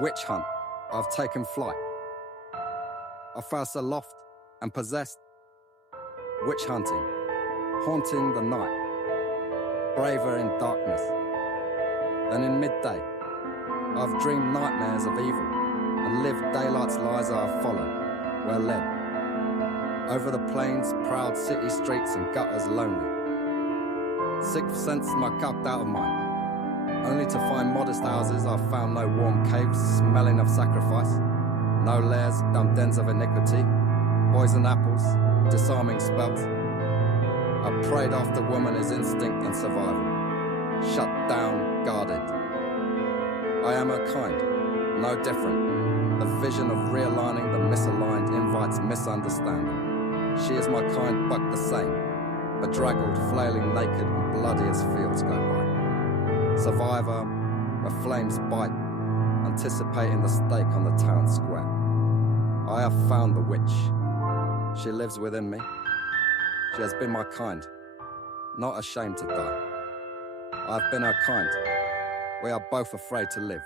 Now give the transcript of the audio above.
Witch hunt, I've taken flight. I first aloft and possessed. Witch hunting, haunting the night. Braver in darkness than in midday. I've dreamed nightmares of evil and lived daylight's lies I've followed, where led. Over the plains, proud city streets and gutters lonely. Sixth sense my cupped out of mind. Only to find modest houses I've found no warm caves smelling of sacrifice. No lairs, dumb dens of iniquity. Poison apples, disarming spells. I prayed after woman is instinct and survival. Shut down, guarded. I am her kind, no different. The vision of realigning the misaligned invites misunderstanding. She is my kind but the same. Bedraggled, flailing naked and bloody as fields go by. Survivor, where flames bite, anticipating the stake on the town square. I have found the witch. She lives within me. She has been my kind, not ashamed to die. I have been her kind. We are both afraid to live.